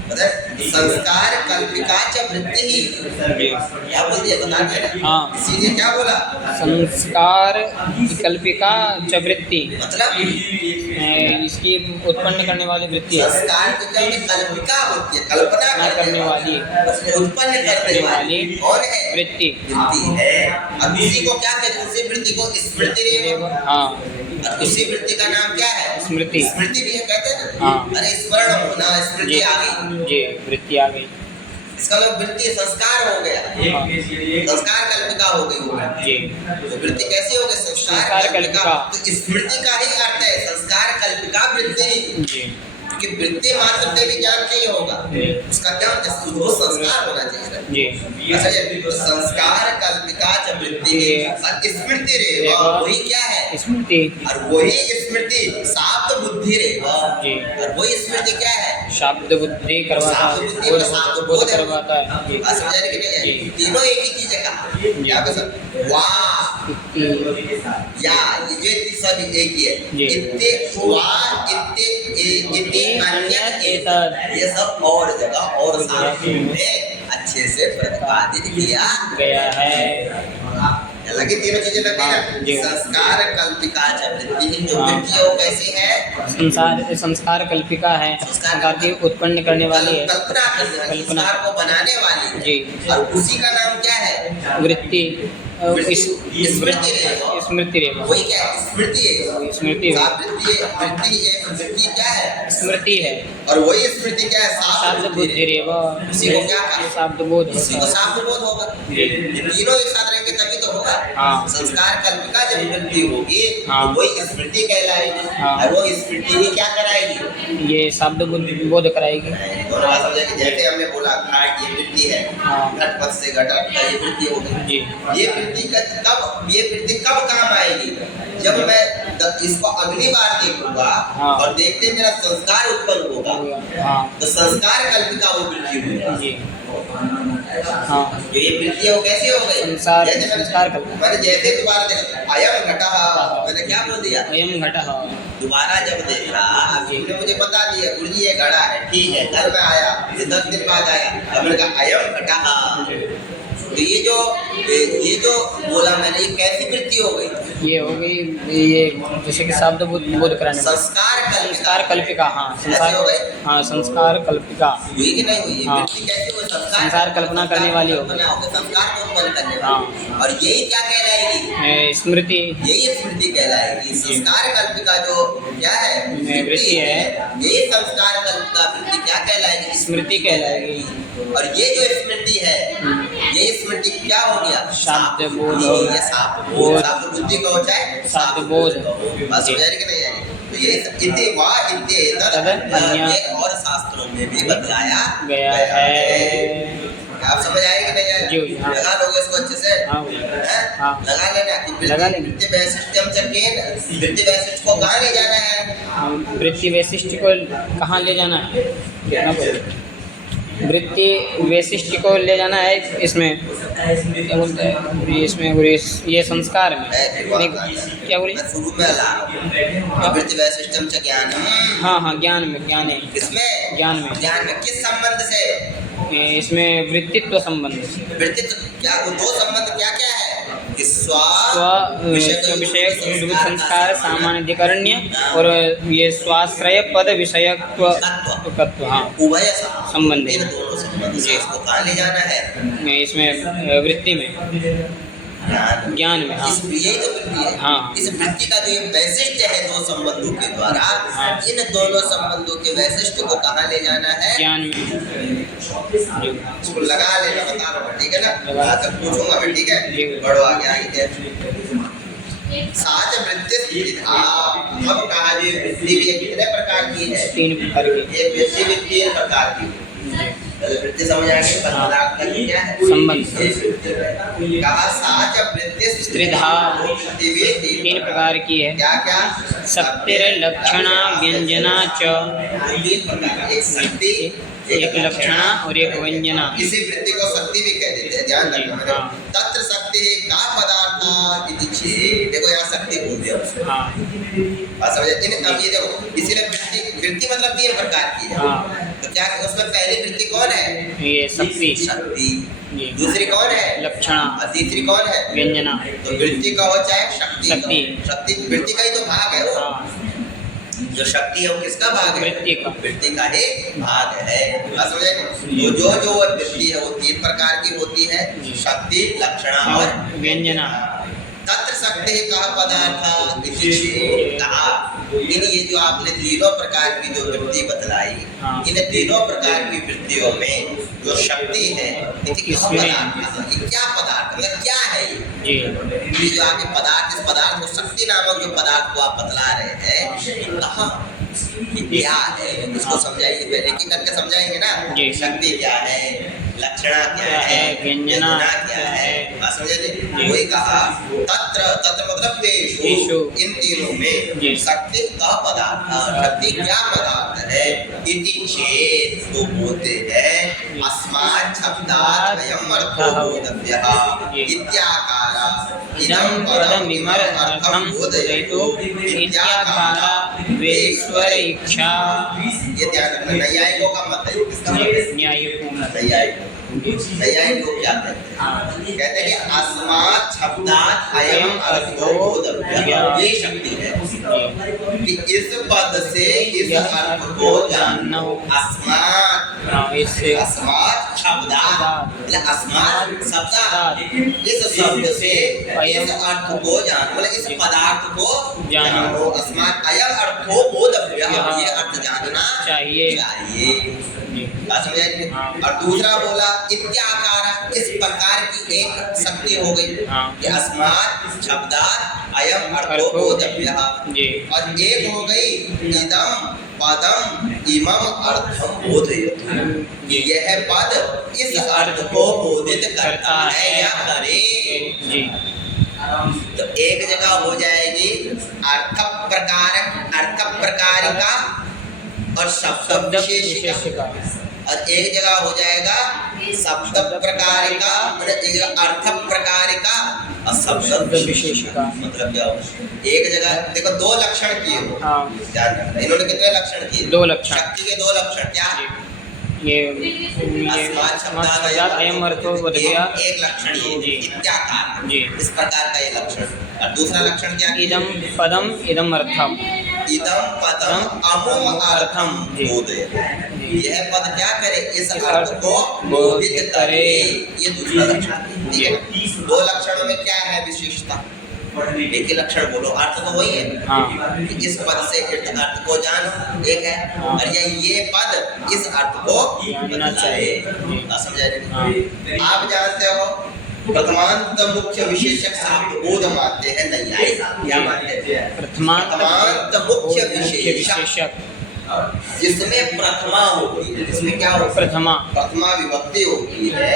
मतलब संस्कार कल्पिका च वृत्ति ही क्या बोल दिया? बता दे। हाँ, इसीलिए क्या बोला? संस्कार कल्पिका च वृत्ति, मतलब इसकी उत्पन्न करने वाली वृत्ति है। संस्कार तो क्या होती है? कल्पिका होती है, कल्पना करने वाली, उत्पन्न करने वाली कौन है? वृत्ति। वृत्ति है। अब उसी को क्या कहते हैं? उसी वृत्ति को स्मृति रेव। हाँ, उसी वृत्ति का नाम क्या है? स्मृति। स्मृति भी है कहते हैं ना। हाँ। अरे स्मरण होना, स्मृति आ गई। जी, वृत्ति आ गई। इसका मतलब वृत्ति संस्कार हो गया। संस्कार कल्पिका हो गई। जी। तो वृत्ति कैसी हो गई? संस्कार कल्पिका। तो स्मृति का ही अर्थ है संस्कार कल्पिका वृत्ति। जी। क्योंकि वृत्ति मात्र से भी ज्ञान नहीं होगा, उसका क्या होता है? वो संस्कार होना चाहिए। जी। अच्छा जी, तो संस्कार कल्पिका च वृत्ति स्मृति रेव, वही क्या है? स्मृति। और वही स्मृति शाब्द बुद्धि रेव। जी। और वही स्मृति क्या है? शाब्द बुद्धि करवाता है, बोध करवाता है। जी। समझाने के लिए तीनों एक ही चीज है। कहा क्या बस वाह या ये सब एक ही है। इत्ते वाह इत्ते अन्य ये सब और जगह और शास्त्रों में अच्छे से प्रतिपादित किया गया है। लगी तीनों चीजें लगी हाँ, ना। जी। संस्कार कल्पिका च वृत्ति जो हाँ। वृत्ति है वो कैसी है? संस्कार कल्पिका है, संस्कार की उत्पन्न करने वाली है, कल्पना करने वाली, कल्पना। संस्कार को बनाने वाली। जी। और उसी का नाम क्या है? वृत्ति। स्मृति रेखा। स्मृति रेखा। वही क्या है? स्मृति है। स्मृति है। वृत्ति क्या है? स्मृति है। और वही स्मृति क्या है? शाब्द बुद्धि रेवा। इसी को क्या कहा? शाब्द बोध इसी को होता है। शाब्द बोध होगा। जी। ये तीनों एक साथ रहेंगे तभी तो होगा। हाँ। संस्कार कल्पिका जब वृत्ति होगी हाँ। तो वही स्मृति कहलाएगी। हाँ। और वो स्मृति ही क्या कराएगी? ये शब्द बोध कराएगी। दोनों बात समझे कि जैसे हमने बोला घाट ये वृत्ति है, हाँ। घटपथ से घट का ये वृत्ति हो गई। जी। ये वृत्ति कब काम आएगी? जब मैं इसको अगली बार देखूंगा हाँ। और देखते मेरा संस्कार उत्पन्न होगा, हाँ। तो संस्कार कल्पिका वो वृत्ति होगी। जी। हाँ। जो ये वृत्ति है वो कैसी हो गई? संसार जैसे संस्कार कल्पिका। मैंने जैसे दोबारा देखा अयम घटः, मैंने क्या बोल दिया? अयम घटः। दोबारा जब देखा तुमने मुझे बता दिया गुरुजी ये घड़ा है, ठीक है, कल मैं आया, ये 10 दिन बाद आया, अब मैंने कहा अयम घटः। तो ये जो बोला मैंने, ये कैसी वृत्ति हो गई? ये हो गई, ये जैसे कि शब्द बोध कराने वाली। संस्कार कल्पिका। हाँ, कैसे हो गई? हाँ, संस्कार कल्पिका। हुई कि नहीं हुई? हाँ। वृत्ति कैसे हुई? संसार कल्पना करने वाली हो गई। संस्कार को उत्पन्न करने हाँ। वाली। और यही क्या कहलाएगी? स्मृति। यही स्मृति कहलाएगी। संस्कार कल्पिका जो क्या है? वृत्ति है। यही संस्कार कल्पिका वृत्ति क्या कहलाएगी? स्मृति कहलाएगी। और ये जो स्मृति है, ये स्मृति क्या हो गया? शाब्द बोध। ये शाब्द बोध, शाब्द बुद्धि का होता है शाब्द बोध। बस हो जाएगी कि नहीं आएगी? तो ये इति वा इत्येतत् अन्य ये और शास्त्रों में भी बतलाया गया है। आप समझ आएगी नहीं आएगी? जी, हाँ। लगा लोगे इसको अच्छे से? हाँ। हैं? हाँ। लगा लेना कि लगा लेंगे। वृत्ति वैशिष्ट्यम च केन, वृत्ति वैशिष्ट्य को कहाँ ले जाना है? वृत्ति वैशिष्ट को कहाँ ले जाना है? कितना बोले? वृत्ति वैशिष्ट को ले जाना है इसमें, क्या बोलते हैं इसमें, ये संस्कार में। नहीं, क्या बोली? मैं शुरू में ला रहा हूँ। वृत्ति वैशिष्ट्यम च ज्ञानम। हाँ हाँ, ज्ञान में, ज्ञान है। किसमें? ज्ञान में। ज्ञान में किस संबंध से? इसमें वृत्तित्व संबंध से। वृत्तित्व क्या, वो दो संबंध क्या क्या है? कि विषयक संस्कार सामान्यधिकरण्य और ये स्वाश्रय पद विषयत्व तत्व। हाँ, उभय संबंध है। इन दोनों संबंध से इसको कहाँ ले जाना है? इसमें वृत्ति में, ज्ञान में। हाँ। यही तो वृत्ति है। हाँ। इस वृत्ति का जो ये वैशिष्ट्य है दो संबंधों के द्वारा, हाँ। इन दोनों संबंधों के वैशिष्ट्य को कहाँ ले जाना है? ज्ञान में। इसको लगा लेना, बता रहा हूँ, ठीक है ना? आकर पूछूंगा मैं, ठीक जी। है? बढ़ो आगे आगे। साच वृत्ति स्थिता। अब कहा जी वृत्ति भी कितने प्रकार की है? 3 प्रकार की। ये वृत्ति भी 3 प्रकार की है। वृत्ति समझ आएगी? पदार्थ का क्या है? संबंध। कहा साच वृत्ति त्रिधा। वृत्ति भी 3 प्रकार की है। क्या क्या? शक्तिर लक्षणा व्यंजना च। 3 प्रकार, एक शक्ति, एक लक्षणा और एक व्यंजना। इसी वृत्ति को शक्ति भी कह देते हैं, ध्यान रखना मेरे। हाँ। तत्र शक्ति का पदार्थ इति चेत्, देखो यहाँ शक्ति बोल दिया उसने। हाँ। बात समझे? अब ये देखो, इसीलिए वृत्ति मतलब 3 प्रकार की है। हाँ। तो क्या उसमें पहली वृत्ति कौन है? ये शक्ति। शक्ति। जी। दूसरी कौन है? लक्षणा। और तीसरी कौन है? व्यंजना। तो वृत्ति का हो चाहे शक्ति का शक्ति। हो। शक्ति वृत्ति का ही तो भाग है वो। हाँ। जो शक्ति है वो किसका भाग है? वृत्ति का। वृत्ति का ही भाग है। बात समझे? तो जो वृत्ति है वो 3 प्रकार की होती है, शक्ति, लक्षणा और व्यंजना। तत्र शक्ति का पदार्थ इति चेत् कहा। इन ये जो आपने तीनों प्रकार की जो वृत्ति बतलाई, हाँ। इन तीनों प्रकार की वृत्तियों में जो शक्ति है, इसमें ये क्या पदार्थ, मतलब क्या है ये? जी। ये जो आपके पदार्थ, इस पदार्थ को शक्ति नामक जो पदार्थ को आप बतला रहे हैं, कहाँ क्या है? इसको समझाइए, पहले की करके समझाएंगे ना। जी। शक्ति क्या है, लक्षणा क्या है, व्यंजना क्या है, बात समझे जी? वही कहा तत्र मतलब तेषु, इन तीनों में जी। शक्ति का पदार्थ, शक्ति क्या पदार्थ है? इति चेत् तो बोलते हैं अस्मात् शब्दात् अयम् अर्थो बोधव्यः इत्याकारा इदं पदमिमर्थं बोधयितु इत्याकारा वेश्वर इच्छा। ये ध्यान रखना। नैयायिकों का मत है, किसका मत है? न्यायिकों। नैयायिकों। नैयायिक लोग क्या कहते हैं? कहते हैं कि अस्मात् शब्दात् अयम अर्थो बोधव्यः। ये शक्ति है कि इस पद से इस अर्थ को जानना। अस्मात्, इससे अस्मात् शब्दात्, मतलब अस्मात् शब्दात्, इस शब्द से इस अर्थ को जानो, मतलब इस पदार्थ को जानो। अस्मात् अयम अर्थो बोधव्यः, ये अर्थ जानना चाहिए। और दूसरा बोला इत्याकार, इस प्रकार की एक शक्ति हो गई कि अस्मात् शब्दात् अयम अर्थो बोधव्यः। और एक हो गई इदम पदम इमम अर्थम बोधयति, यह पद इस अर्थ को बोधित करता है या करे। तो एक जगह हो जाएगी अर्थ प्रकारिका और शब्द विशेषिका, और एक जगह हो जाएगा शब्द प्रकारिका, मतलब एक जगह अर्थ प्रकारिका और शब्द विशेषिका। मतलब क्या हो, एक जगह देखो दो लक्षण किए हो। इन्होंने कितने लक्षण किए? दो लक्षण। शक्ति के दो लक्षण क्या? ये अयम अर्थो बोधव्यः एक लक्षण, ये इत्याकार, इस प्रकार का ये लक्षण। और दूसरा लक्षण क्या? इदम पदम इदम अर्थम, इदम पदम अमुम अर्थम बोधयति, यह पद क्या करे? इस अर्थ को बोधित करे। ये दूसरा लक्षण। ठीक है, दो लक्षणों में क्या है विशेषता? एक ही लक्षण बोलो, अर्थ तो वही है। इस पद से अर्थ को जानो, एक है, और ये पद इस अर्थ को बताए। समझा? आप जानते हो प्रथमांत मुख्य विशेषक शाब्द बोध मानते हैं नैयायिक। क्या मानते हैं? प्रथमांत मुख्य विशेषक, जिसमें प्रथमा होती है, जिसमें क्या होती है? प्रथमा विभक्ति होती है,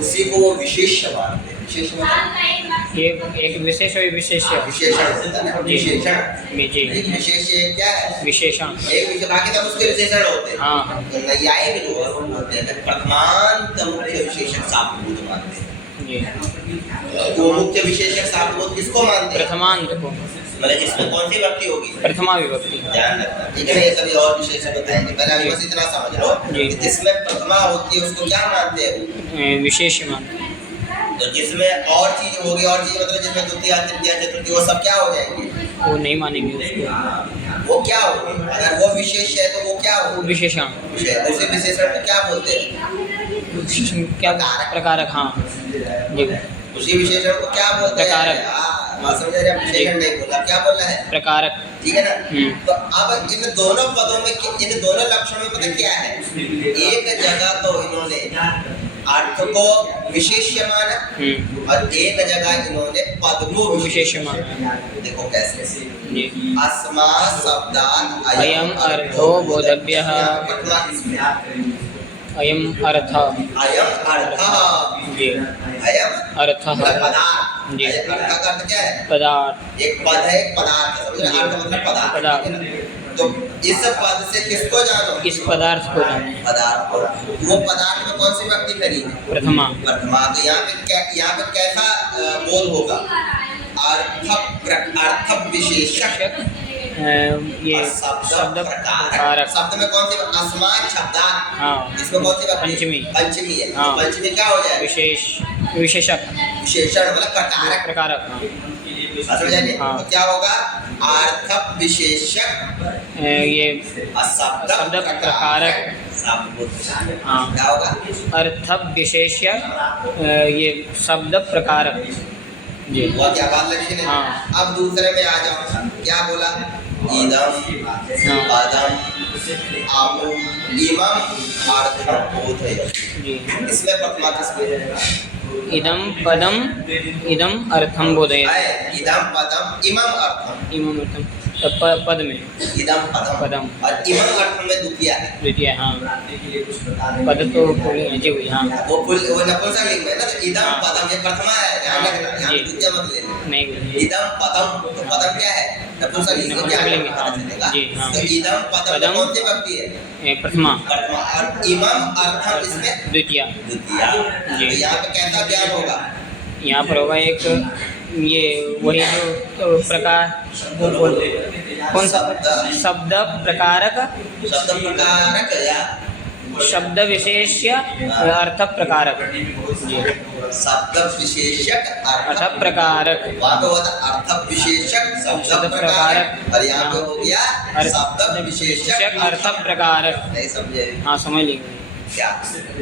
उसी को वो विशेष मानते हैं। विशेष मतलब एक विशेष और विशेष्य, विशेषण होता है। विशेषण, विशेष क्या है? विशेषण। एक बाकी तो उसके विशेषण होते हैं। तो नैयायिक लोग होते हैं प्रथमांत मुख्य विशेषक शाब्द बोध मानते हैं। तो मुख्य विशेषक शाब्द बोध किसको मानते हैं? प्रथमांत को, मतलब जिसमें कौन सी विभक्ति होगी? प्रथमा विभक्ति। ध्यान रखना, ठीक है। ये कभी और विशेष बताएंगे, पहले अभी बस इतना समझ लो कि जिसमें प्रथमा होती है उसको क्या मानते हैं? विशेष मानते हैं। तो जिसमें और चीज होगी, और चीज मतलब जिसमें द्वितीय तृतीय चतुर्थी, वो सब क्या हो जाएंगे? वो नहीं मानेंगे उसको। वो क्या होगी? अगर वो विशेष है तो वो क्या होगी? विशेषण। उसे विशेषण में क्या बोलते हैं? क्या? प्रकारक। हाँ जी, उसी विशेषण को क्या बोलते हैं? प्रकारक। समझ रहे? विशेषण नहीं बोला, क्या बोला है? प्रकारक। ठीक है ना? तो अब इन दोनों पदों में, इन दोनों लक्षणों में पता क्या है? एक जगह तो इन्होंने अर्थ को विशेष्य माना, और एक जगह इन्होंने पद को विशेष माना। देखो कैसे? अस्मात् शब्दात् अयम अर्थो बोधव्यः। अयम अर्थ, अयम अर्थ, अयम अर्थ पदार्थ। जी, अर्थ का अर्थ क्या है? पदार्थ। एक पद है, एक पदार्थ। अर्थ मतलब पदार्थ। तो इस पद से किसको जानो? इस पदार्थ को जानो। पदार्थ को, वो पदार्थ में कौन सी विभक्ति करी? प्रथमा। प्रथमा। तो यहाँ पे कैसा बोध होगा? अर्थ विशेषक, ये शब्द प्रकारक। शब्द में कौन सी? अस्मात् शब्दात्, इसमें कौन सी? पंचमी। पंचमी है। पंचमी क्या हो जाए? विशेष, विशेषक। विशेषण मतलब प्रकारक। प्रकारक। तो क्या होगा? अर्थ विशेषक, ये शब्द प्रकारक। क्या होगा? अर्थ विशेषक, ये शब्द प्रकारक। जी, बहुत क्या बात लगी नहीं? अब दूसरे में आ जाओ, क्या बोला? इदम पदम अमुम इमम अर्थम बोधयति। इसमें प्रथमा किसमें? इदम पदम इदम अर्थम बोधयति। इदम पदम इमम अर्थम, इमम अर्थम तो पद में इदम पदम, और इमम अर्थम में द्वितीय है। द्वितीय, हाँ। पद तो पुल्लिंग है जी, हाँ। वो नपुंसकलिंग में ना, तो इदम पदम ये प्रथमा है, ध्यान रखना, यहाँ द्वितीय मत लेना। नहीं, इदम पदम, तो पदम क्या है? नपुंसकलिंग में क्या चलेगा? तो इदम पदम कौन सी विभक्ति है? प्रथमा। प्रथमा। और इमम अर्थम इसमें द्वितीय। द्वितीय। यहाँ पे कैसा ज्ञान होगा? यहाँ पर होगा एक ये वही जो प्रकार, कौन सा? शब्द प्रकारक। शब्द प्रकारक या शब्द विशेष्य अर्थ प्रकारक। जी। शब्द विशेषक अर्थ प्रकारक। वहाँ पे होता अर्थ विशेषक शब्द प्रकारक, और यहाँ पे हो गया शब्द विशेषक अर्थ प्रकारक। नहीं समझे? हाँ समझ ली क्या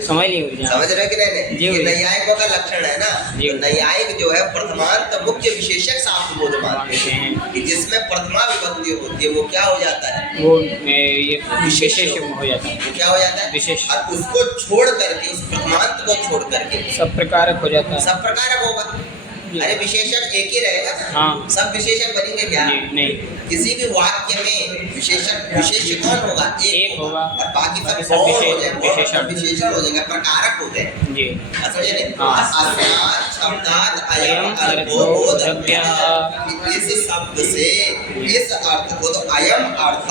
समझ ली समझ रहे कि नहीं? जी, ये जी। नैयायिकों का लक्षण है ना। जी। तो नैयायिक जो है प्रथमांत मुख्य विशेषक शाब्द बोध मानते हैं कि जिसमें प्रथमा विभक्ति होती है वो क्या हो जाता है? वो ये विशेष हो जाता है। वो क्या हो जाता है? विशेष। और उसको छोड़ करके, उस प्रथमांत को छोड़ करके सब प्रकारक हो जाता है। सब प्रकारक होगा। अरे विशेषण एक ही रहेगा। हाँ। सब विशेषण बनेंगे क्या? नहीं। किसी भी वाक्य में विशेषण विशेष कौन होगा? एक होगा। और बाकी सब सब कौन हो विशेषण जाएंगे? विशेषण हो जाएंगे, प्रकारक हो जाएंगे। जी। समझे नहीं? हाँ। अस्मात् शब्दात् अयम अयम अर्थो बोधव्यः। इस शब्द से इस अर्थ को, तो अयम अर्थ,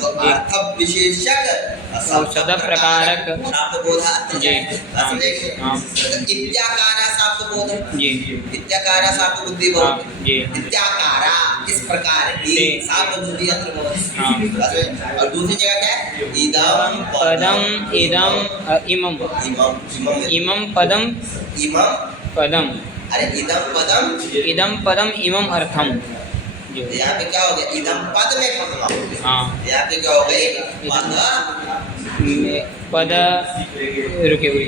तो अर्थ विशेषक शब्द प्रकारक शब्द बोधार्थ जी। समझे? हाँ। इत्याकारा शब्द बोध, जी। इत्याकारा शब्द बुद्धि हाँ, बोध, जी। इत्याकारा इस प्रकार की जी। शब्द बुद्धि यंत्र बोध। हाँ। और दूसरी जगह क्या है? इदम पदम इदम इमम इमम इमम पदम इमम पदम अरे इदम पदम इमम अर्थम। जी। यहाँ पे क्या हो गया? इदम पद में प्रथमा हो गया। हाँ। यहाँ पे क्या हो गई? पद रुके हुए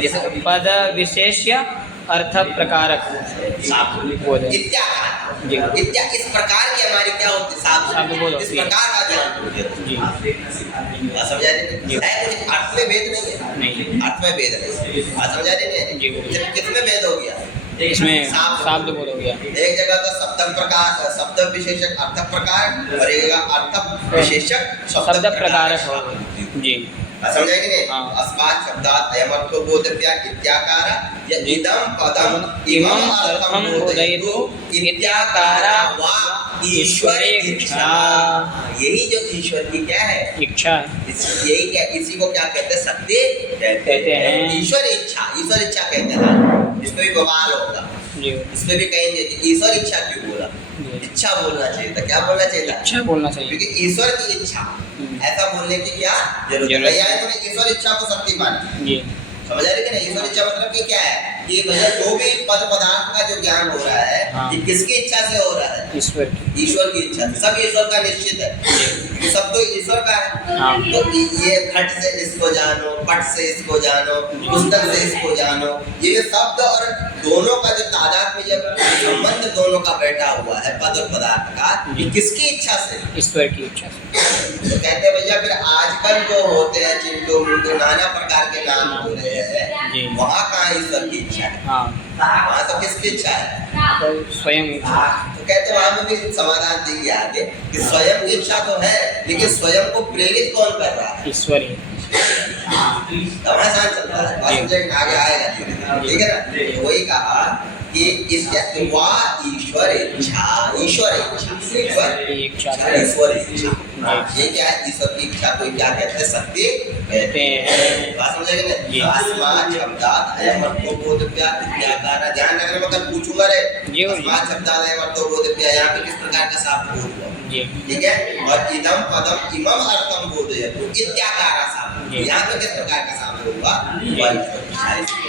जैसे पद विशेष्य अर्थ प्रकारक बोध है। इत्याकार। जी। इस प्रकार की हमारी क्या होती है? शब्द बोध इस होती है। प्रकार का ज्ञान होती है। जी। समझा नहीं? है कुछ अर्थ में भेद नहीं है। नहीं। अर्थ में भेद नहीं। समझा नहीं? जी। किसमें भेद हो गया? इसमें शब्द बोध हो गया। एक जगह तो शब्द प्रकार, शब्द विशेषक अर्थ प्रकार, और एक जगह अर्थ विशेषक शब्द प्रकारक हो। जी। समझा कि नहीं? हाँ। अस्मात् शब्दात् अयम अर्थो बोधव्यः इत्याकारा या इदम पदम इमम अर्थम बोधयतु इत्याकारा वा ईश्वर इच्छा। यही जो ईश्वर की क्या है? इच्छा। यही क्या, इसी को क्या कहते हैं? सत्य कहते हैं। ईश्वर इच्छा कहते हैं। इसमें भी बवाल होगा। जी। इसमें भी कहेंगे कि ईश्वर इच्छा क्यों बोला? इच्छा बोलना चाहिए था। क्या बोलना चाहिए था? इच्छा बोलना चाहिए। क्योंकि ईश्वर की इच्छा, ऐसा बोलने की क्या जरूरत है? तो ईश्वर इच्छा को सत्य माना। जी। समझ आ रही है ना? ईश्वर इच्छा मतलब कि क्या है? कि भैया जो भी पद पदार्थ का जो ज्ञान हो रहा है, हाँ। ये किसकी इच्छा से हो रहा है? ईश्वर ईश्वर की इच्छा से। सब ईश्वर का निश्चित है, ये सब तो ईश्वर का है। हाँ। तो ये घट से इसको जानो, पट से इसको जानो, पुस्तक से इसको जानो, ये शब्द और दोनों का जो तादाद में जब संबंध दोनों का बैठा हुआ है पद और पदार्थ का, ये किसकी इच्छा से? ईश्वर की इच्छा से। तो कहते हैं भैया फिर आजकल जो होते हैं चिंटू मिंटू नाना प्रकार के नाम हो रहे हैं, जी। वहाँ कहाँ ईश्वर की इच्छा है? हाँ। वहाँ तो किसकी इच्छा है? तो स्वयं तो कहते वहाँ में भी समाधान दी गया आगे कि स्वयं की इच्छा तो है, लेकिन स्वयं को प्रेरित कौन कर रहा है? ईश्वर ही। आसान चल रहा है, बात सब्जेक्ट आगे आएगा, ठीक है ना? वही कहा कि इस ईश्वर इच्छा ये क्या है? ईश्वर की इच्छा को क्या कहते हैं? सत्य कहते हैं। बात समझेंगे ना? अस्मात् शब्दात् अयम अर्थो बोधव्यः इत्याकारा। ध्यान रखना, मैं कल पूछूंगा रे अस्मात् शब्दात् अयम अर्थो बोधव्यः, यहाँ पे किस प्रकार का शब्द बोध हुआ? ठीक है। और इदम पदम इमम अर्थम बोधयतु इत्याकारा शब्द, यहाँ पे किस प्रकार का शब्द होगा? इसको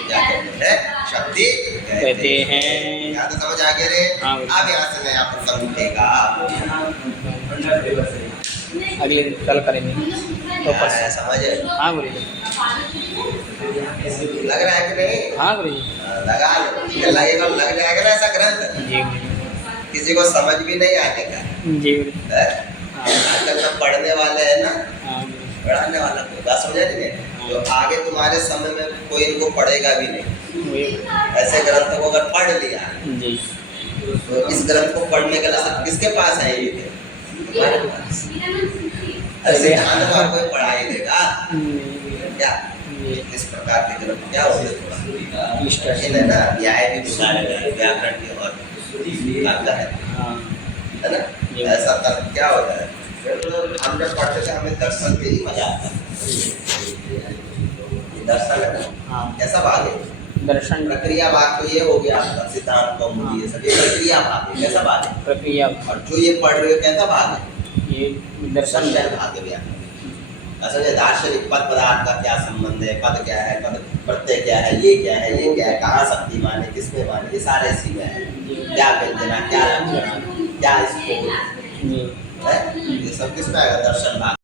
क्या कहते हैं? शक्ति कहते हैं। यहाँ तो समझ आ गया रे? अब यहाँ से नया प्रसंग उठेगा। अगले कल करेंगे तो समझ हाँ गुरु जी। लग रहा है कि नहीं? हाँ गुरु जी। लगा लो, लगेगा, लग जाएगा ना ऐसा ग्रंथ। जी। किसी को समझ भी नहीं आने का। जी। आजकल सब पढ़ने वाले हैं ना, हाँ। पढ़ाने वाला कोई बात समझा नहीं? तो आगे तुम्हारे समय में कोई इनको पढ़ेगा भी नहीं। ऐसे ग्रंथ को अगर पढ़ लिया जी, तो इस ग्रंथ को पढ़ने के लिए किसके पास आएंगे? तुम्हारे पास। ऐसे ध्यान कोई पढ़ाई देगा क्या? इस प्रकार के ग्रंथ क्या होते थोड़ा ना, न्याय भी गुजारेगा, व्याकरण के और है ना? ऐसा तर्क क्या होता है? हम जब पढ़ते थे हमें दर्शन के ही मजा आता है। दर्शन है ना, कैसा भाग है? दर्शन प्रक्रिया भाग तो ये हो गया आपका सिद्धांत कौमुदी, ये सभी प्रक्रिया भाग है। कैसा भाग है? प्रक्रिया। और जो ये पढ़ रहे हो कैसा भाग है? ये दर्शन भाग है। असल में दार्शनिक पद पदार्थ का क्या संबंध है, पद क्या है, पद प्रत्यय क्या है, ये क्या है, ये क्या है, कहाँ शक्ति माने, किसमें माने, ये सारे इसी में है। क्या व्यंजना, क्या लक्षण, क्या स्फोट जी है, ये सब किसमें आएगा, दर्शन भाग